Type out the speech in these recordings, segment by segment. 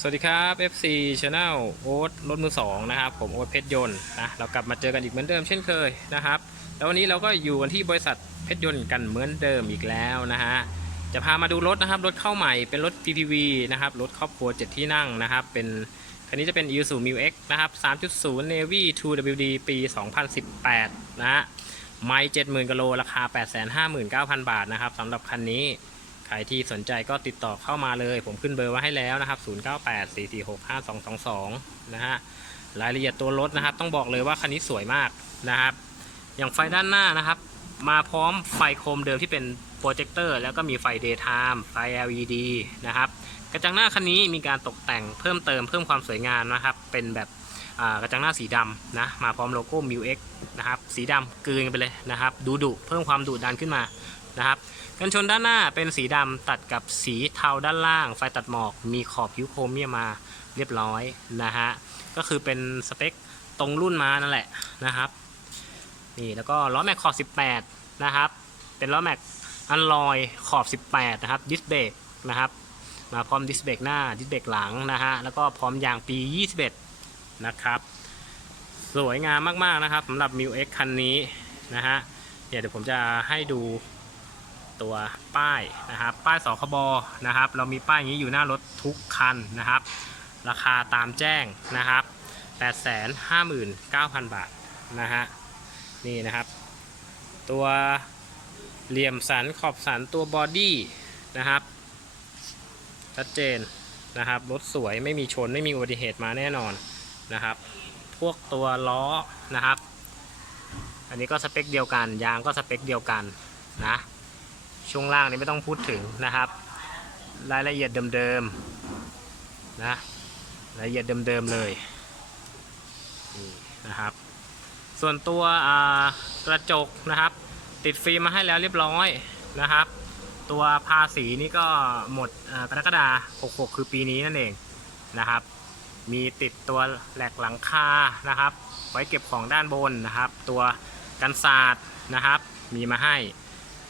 สวัสดีครับ FC Channel โอ๊ตรถมือสองนะครับ ผมโอ๊ตเพชรยนต์นะเรากลับมาเจอกันอีกเหมือนเดิมเช่นเคยนะครับ แล้ววันนี้เราก็อยู่กันที่บริษัทเพชรยนต์กันเหมือนเดิมอีกแล้วนะฮะจะพามาดูรถนะครับ รถเข้าใหม่เป็นรถ PPV นะครับ รถครอบครัว 7 ที่นั่งนะครับ เป็นคันนี้จะเป็น Isuzu Mu X นะครับ 3.0 Navy 2WD ปี 2018 นะฮะไม่70,000กิโลราคา 859,000 บาทนะครับสำหรับคันนี้ ใครที่สนใจก็ติดต่อเข้ามาเลย ผมขึ้นเบอร์ไว้ให้แล้วนะครับ 0984465222 นะฮะ รายละเอียดตัวรถนะครับ ต้องบอกเลยว่าคันนี้สวยมากนะครับ อย่างไฟด้านหน้านะครับ มาพร้อมไฟโคมเดิมที่เป็นโปรเจคเตอร์แล้วก็มีไฟ daytime ไฟ LED นะครับ กระจังหน้าคันนี้มีการตกแต่งเพิ่มเติมเพิ่มความสวยงามนะครับ เป็นแบบกระจังหน้าสีดำนะมาพร้อมโลโก้ Mu X นะครับสีดำกลืนไปเลยนะครับ ดูดุเพิ่มความดุดันขึ้นมา นะครับกันชนด้านหน้าเป็นสีดำตัดกับสีเทาด้านล่าง ไฟตัดหมอกมีขอบผิวโครเมียมาเรียบร้อยนะฮะก็คือเป็นสเปคตรงรุ่นมานั่นแหละนะครับนี่แล้วก็ล้อแม็กขอบ 18 นะครับ เป็นล้อแม็กอันลอยขอบ 18 นะครับดิสเบรกนะครับมาพร้อมดิสเบรกหน้าดิสเบรกหลังนะฮะแล้วก็พร้อมยางปี 21 นะครับสวยงามมาก ๆ นะครับสำหรับ m ิ X คันนี้นะฮะเดี๋ยวผมจะให้ดู ตัวป้ายนะครับ ป้ายสคบนะครับ เรามีป้ายอย่างนี้อยู่หน้ารถทุกคันนะครับ ราคาตามแจ้งนะครับ 859,000 บาทนะฮะนี่นะครับ ตัวเหลี่ยมสันขอบสันตัวบอดี้นะครับชัดเจนนะครับรถสวยไม่มีชนไม่มีอุบัติเหตุมาแน่นอนนะครับ พวกตัวล้อนะครับ อันนี้ก็สเปคเดียวกัน ยางก็สเปคเดียวกันนะ ช่วงล่างนี้ไม่ต้องพูดถึงนะครับ รายละเอียดเดิมๆนะรายละเอียดเดิมๆเลยนี่นะครับ ส่วนตัวกระจกนะครับ ติดฟิล์มมาให้แล้วเรียบร้อยนะครับ ตัวภาษีนี่ก็หมดกรกฎาคม66 คือปีนี้นั่นเองนะครับ มีติดตัวแหลกหลังคานะครับ ไว้เก็บของด้านบนนะครับ ตัวกันศาสตร์นะครับ มีมาให้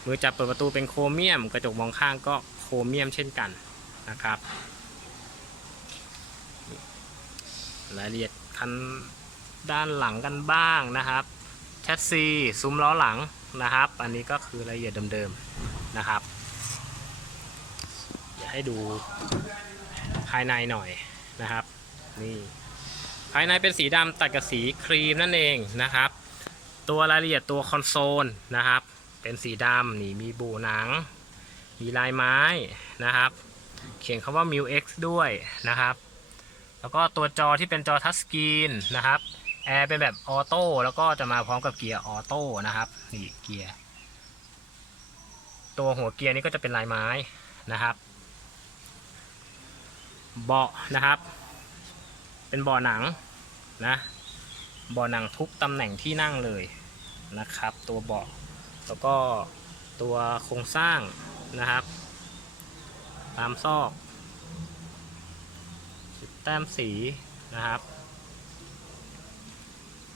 มือจับเปิดประตูเป็นโครเมียม กระจกมองข้างก็โครเมียมเช่นกันนะครับรายละเอียดคันด้านหลังกันบ้างนะครับแชสซีซุ้มล้อหลังนะครับ อันนี้ก็คือรายละเอียดเดิมๆนะครับอยากให้ดูภายในหน่อยนะครับนี่ภายในเป็นสีดำตัดกับสีครีมนั่นเองนะครับ ตัวรายละเอียดตัวคอนโซลนะครับ เป็นสีดำนี่มีบูหนัง มีลายไม้นะครับ เขียนคำว่า Mu X ด้วยนะครับ แล้วก็ตัวจอที่เป็นจอทัชสกรีนนะครับแอร์เป็นแบบออโต้แล้วก็จะมาพร้อมกับเกียร์ออโต้นะครับนี่เกียร์ตัวหัวเกียร์นี้ก็จะเป็นลายไม้นะครับ เบาะนะครับ เป็นเบาะหนังนะเบาะหนังทุกตำแหน่งที่นั่งเลยนะครับ ตัวเบาะ แล้วก็ตัวโครงสร้างนะครับ ตามซอกแต้มสีนะครับ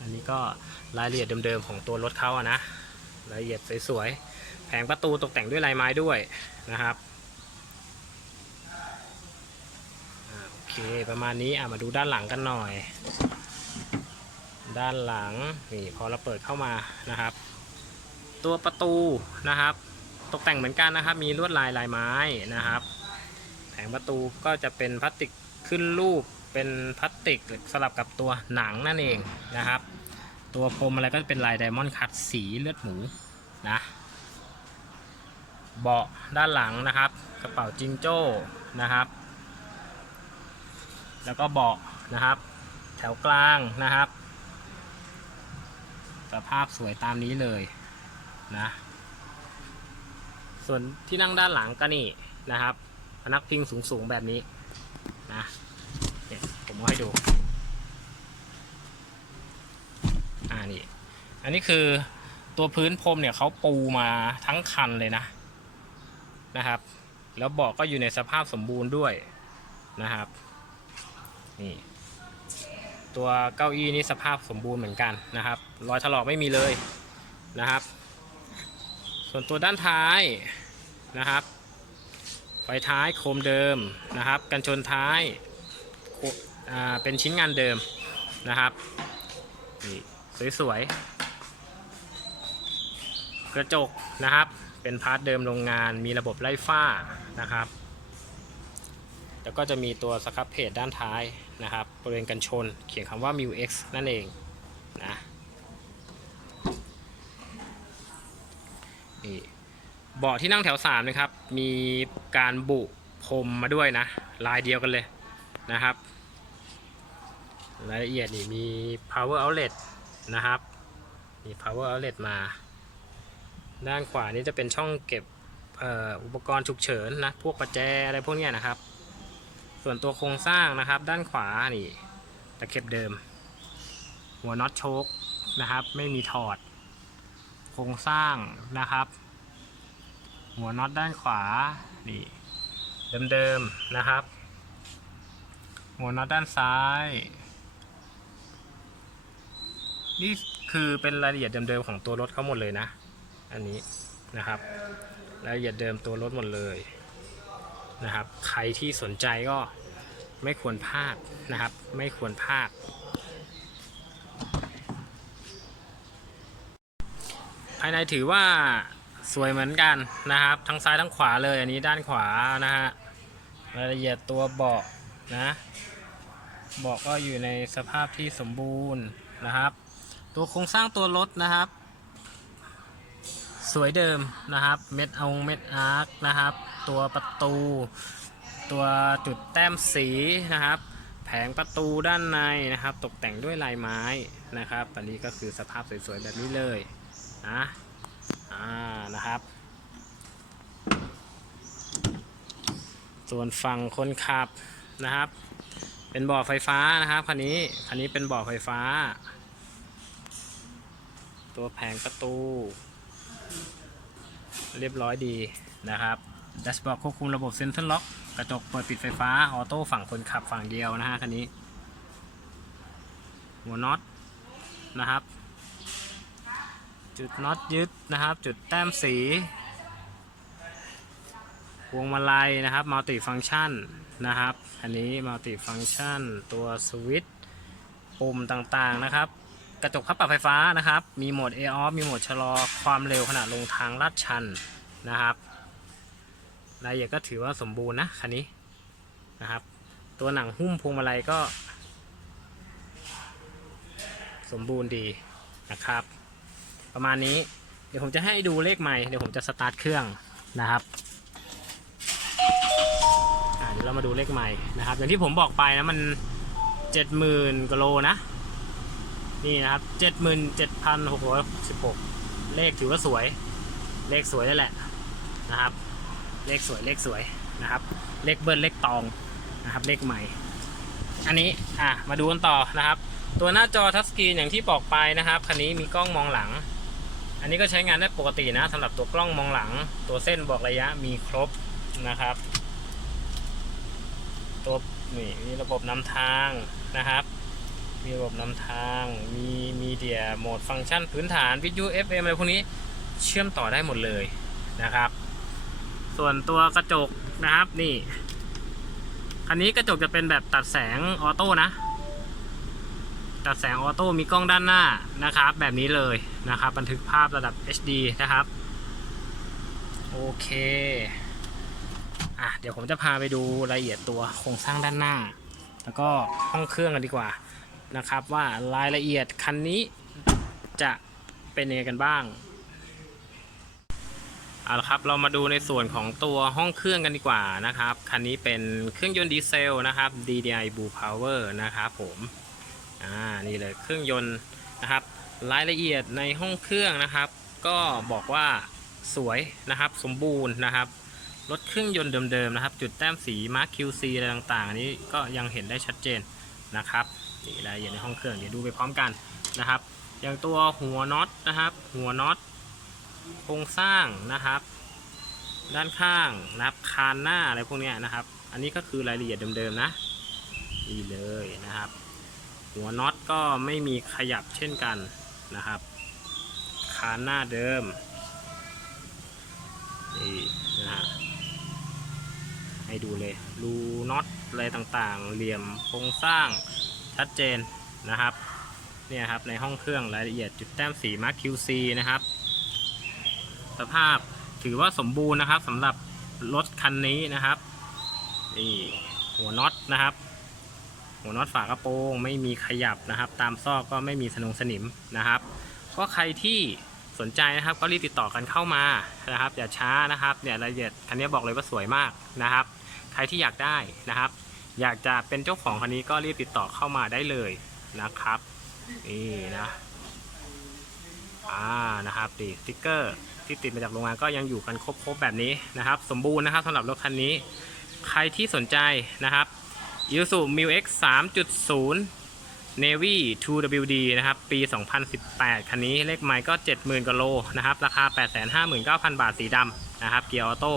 อันนี้ก็รายละเอียดเดิมๆของตัวรถเขาอะนะ รายละเอียดสวยๆ แผงประตูตกแต่งด้วยลายไม้ด้วยนะครับอโอเคประมาณนี้อะมาดูด้านหลังกันหน่อย ด้านหลังนี่พอเราเปิดเข้ามานะครับ ตัวประตูนะครับ ตกแต่งเหมือนกันนะครับ มีลวดลายลายไม้นะครับ แผงประตูก็จะเป็นพลาสติกขึ้นรูปเป็นพลาสติกสลับกับตัวหนังนั่นเองนะครับ ตัวพรมอะไรก็เป็นลายไดมอนด์คัตสีเลือดหมูนะเบาะด้านหลังนะครับ กระเป๋าจิงโจ้นะครับ แล้วก็เบาะนะครับ แถวกลางนะครับ สภาพสวยตามนี้เลย นะ ส่วนที่นั่งด้านหลังก็นี่นะครับพนักพิงสูงๆแบบนี้นะผมเอาให้ดู อ่านี่ อันนี้คือตัวพื้นพรมเนี่ยเขาปูมาทั้งคันเลยนะนะครับ แล้วเบาะก็อยู่ในสภาพสมบูรณ์ด้วยนะครับ นี่ตัวเก้าอี้นี่สภาพสมบูรณ์เหมือนกันนะครับ รอยถลอกไม่มีเลยนะครับ ส่วนตัวด้านท้ายนะครับ ไฟท้ายโครมเดิมนะครับ กันชนท้ายาเป็นชิ้นงานเดิมนะครับนี่สวยๆ กระจกนะครับ เป็นพาร์ทเดิมโรงงาน มีระบบไล่ฝ้านะครับ แล้วก็จะมีตัวสครับเพจด้านท้ายนะครับ บริเวณกันชน เขียนคำว่า m u x นั่นเองนะนี่ เบาะที่นั่งแถว3นะครับ มีการบุพรมมาด้วยนะ ลายเดียวกันเลยนะครับ รายละเอียดนี่มี power outlet นะครับ มี power outlet มา ด้านขวานี้จะเป็นช่องเก็บออุปกรณ์ฉุกเฉินนะ พวกประแจอะไรพวกนี้นะครับ ส่วนตัวโครงสร้างนะครับ ด้านขวานี่ตะเข็บเดิม หัวน็อตโชคนะครับ ไม่มีถอด โครงสร้างนะครับ หัวน็อตด้านขวา นี่เดิมๆนะครับ หัวน็อตด้านซ้าย นี่คือเป็นรายละเอียดเดิมๆของตัวรถเขาหมดเลยนะ อันนี้นะครับ รายละเอียดเดิมตัวรถหมดเลยนะครับ ใครที่สนใจก็ไม่ควรพลาดนะครับ ไม่ควรพลาดภายในถือว่า สวยเหมือนกันนะครับ ทั้งซ้ายทั้งขวาเลยอันนี้ด้านขวานะฮะรายละเอียดตัวเบาะนะเบาะก็อยู่ในสภาพที่สมบูรณ์นะครับ ตัวโครงสร้างตัวรถนะครับ สวยเดิมนะครับ เม็ดอาเม็ดอาร์คนะครับ ตัวประตู ตัวจุดแต้มสีนะครับ แผงประตูด้านในนะครับ ตกแต่งด้วยลายไม้นะครับ อันนี้ก็คือสภาพสวยๆแบบนี้เลยนะ อ่านะครับ ส่วนฝั่งคนขับนะครับ เป็นบ่อไฟฟ้านะครับคันนี้คันนี้เป็นบ่อไฟฟ้า ตัวแผงประตู เรียบร้อยดีนะครับแดชบอร์ดควบคุมระบบเซ็นทรัลล็อกกระจกเปิดปิดไฟฟ้า ออโต้ฝั่งคนขับฝั่งเดียวนะฮะคันนี้ หัวน็อตนะครับ จุดน็อตยึดนะครับ จุดแต้มสีพวงมาลัยนะครับมัลติฟังชันนะครับ อันนี้มัลติฟังชันตัวสวิตช์ปุ่มต่างๆนะครับ กระจกพับปรับไฟฟ้านะครับ มีโหมด A off มีโหมดชะลอความเร็วขณะลงทางลาดชันนะครับรายละเอียดก็ถือว่าสมบูรณ์นะคันนี้นะครับ ตัวหนังหุ้มพวงมาลัยก็ สมบูรณ์ดีนะครับ ประมาณนี้ เดี๋ยวผมจะให้ดูเลขใหม่ เดี๋ยวผมจะสตาร์ทเครื่องนะครับอ่าเดี๋ยวเรามาดูเลขใหม่นะครับ อย่างที่ผมบอกไปนะมันเจ็ดหมื่นกโลนะ นี่นะครับเจ็ดหมื่นเจ็ดพันหกร้อยสิบหกเลขถือว่าสวย เลขสวยนั่นแหละนะครับ เลขสวยเลขสวยนะครับ เลขเบิ้ลเลขตองนะครับ เลขใหม่ อันนี้อะมาดูกันต่อนะครับ ตัวหน้าจอทัชสกรีนอย่างที่บอกไปนะครับคันนี้มีกล้องมองหลัง อันนี้ก็ใช้งานได้ปกตินะสำหรับตัวกล้องมองหลัง ตัวเส้นบอกระยะมีครบนะครับ ตัวนี่มีระบบนำทางนะครับ มีระบบนำทาง มีมีเดียโหมดฟังก์ชันพื้นฐานวิทยุ FM อะไรพวกนี้เชื่อมต่อได้หมดเลยนะครับ ส่วนตัวกระจกนะครับนี่ คันนี้กระจกจะเป็นแบบตัดแสงออโต้นะ ตัดแสงออโต้มีกล้องด้านหน้านะครับ แบบนี้เลยนะครับ บันทึกภาพระดับ HD นะครับ โอเคอะเดี๋ยวผมจะพาไปดูรายละเอียดตัวโครงสร้างด้านหน้า แล้วก็ห้องเครื่องกันดีกว่านะครับ ว่ารายละเอียดคันนี้จะเป็นยังไงกันบ้างเอาละครับเรามาดูในส่วนของตัวห้องเครื่องกันดีกว่านะครับ คันนี้เป็นเครื่องยนต์ดีเซลนะครับ DDI Blue Power นะครับผม อ่านี่เลยเครื่องยนต์นะครับรายละเอียดในห้องเครื่องนะครับ ก็บอกว่าสวยนะครับสมบูรณ์นะครับรถเครื่องยนต์เดิมๆนะครับ จุดแต้มสีมาร์ค QC อะไรต่างๆ อันนี้ก็ยังเห็นได้ชัดเจนนะครับนี่รายละเอียดในห้องเครื่องเดี๋ยวดูไปพร้อมกันนะครับ อย่างตัวหัวน็อตนะครับ หัวน็อตโครงสร้างนะครับ ด้านข้างนะครับคานหน้าอะไรพวกเนี้ยนะครับ อันนี้ก็คือรายละเอียดเดิมๆนะนี่เลยนะครับ หัวน็อตก็ไม่มีขยับเช่นกันนะครับ คานหน้าเดิม นี่นะฮะ ให้ดูเลย รูน็อตอะไรต่างๆ เหลี่ยมโครงสร้างชัดเจนนะครับ เนี่ยครับในห้องเครื่องรายละเอียดจุดแต้มสีมาร์ค QC นะครับ สภาพถือว่าสมบูรณ์นะครับสำหรับรถคันนี้นะครับ นี่หัวน็อตนะครับ หัวน็อตฝากระโปรง ไม่มีขยับนะครับ ตามซอกก็ไม่มีสนงสนิมนะครับ ก็ใครที่สนใจนะครับก็รีบติดต่อกันเข้ามานะครับอย่าช้านะครับเนี่ยรายละเอียดคันนี้บอกเลยว่าสวยมากนะครับ ใครที่อยากได้นะครับ อยากจะเป็นเจ้าของคันนี้ก็รีบติดต่อเข้ามาได้เลยนะครับนี่นะอ่านะครับดีสติ๊กเกอร์ที่ติดมาจากโรงงานก็ยังอยู่กันครบๆแบบนี้นะครับ สมบูรณ์นะครับสำหรับรถคันนี้ ใครที่สนใจนะครับ i s u m i x 3.0 Navy 2WD นะครับ ปี 2018 คันนี้เลขไมล์ก็ 70,000กว่าโลนะครับ ราคา 859,000 บาทสีดำนะครับ เกียร์ออโต้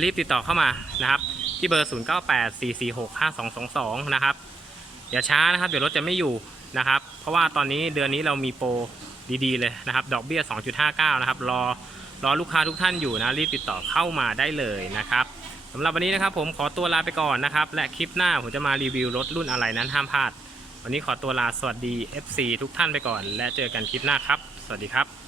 รีบติดต่อเข้ามานะครับ ที่เบอร์ 0984465222 นะครับ อย่าช้านะครับ เดี๋ยวรถจะไม่อยู่นะครับ เพราะว่าตอนนี้เดือนนี้เรามีโปรดีๆ เลยนะครับ ดอกเบี้ย 2.59 นะครับ รอรอลูกค้าทุกท่านอยู่นะ รีบติดต่อเข้ามาได้เลยนะครับ สำหรับวันนี้นะครับผมขอตัวลาไปก่อนนะครับ และคลิปหน้าผมจะมารีวิวรถรุ่นอะไรนั้นห้ามพลาด วันนี้ขอตัวลาสวัสดี FC ทุกท่านไปก่อน และเจอกันคลิปหน้าครับ สวัสดีครับ